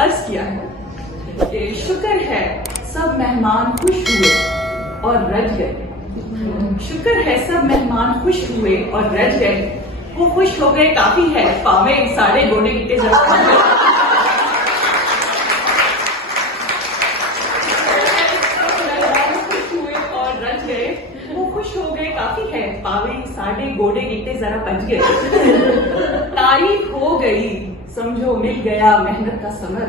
अर्ज किया है कि शुक्र है सब मेहमान खुश हुए और रज गए। शुक्र है सब मेहमान खुश हुए और रज गए। वो खुश हो गए काफी है, पावे साढ़े गोडे गिट्टे जरा खुश हो गए काफी है, पावे साढ़े गोडे गिट्टे जरा बच गए। तारीफ हो गई समझो मिल गया मेहनत का समर।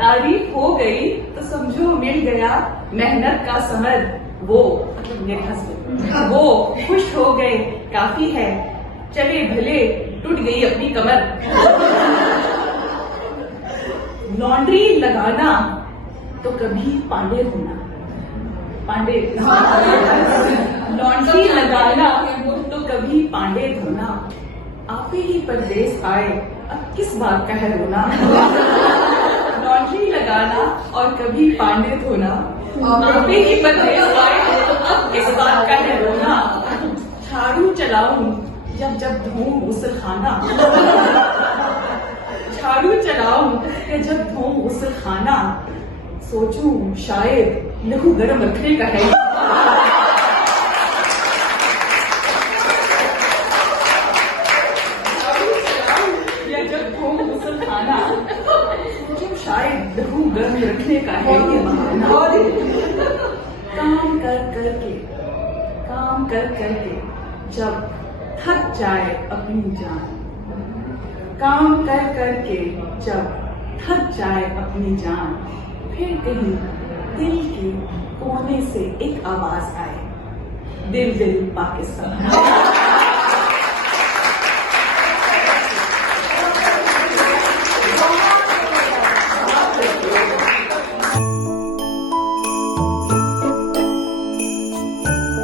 तारीफ हो गई तो समझो मिल गया मेहनत का समर। वो खुश हो गए काफी है, चले भले टूट गई अपनी कमर। लॉन्ड्री लगाना तो कभी पांडे होना। पांडे लॉन्ड्री लगाना तो कभी पांडे धोना। आप ही परदेस आए अब किस बात का है रोना। लॉन्ड्री लगाना और कभी पांडे धोना। आप ही परदेस आए अब किस बात का है रोना। झाड़ू चलाऊं जब जब धोऊं गुस्लखाना। झाड़ू चलाऊं या जब धोऊं गुस्लखाना। सोचूं शायद लहू गर्म रखने का है। या जब धोऊं गुस्लखाना। सोचूं शायद लहू गर्म रखने का है ये बहाना। काम कर करके जब थक जाए अपनी जान। काम कर करके जब थक जाए अपनी जान। फिर कहीं दिल के कोने से एक आवाज आए, दिल दिल पाकिस्तान।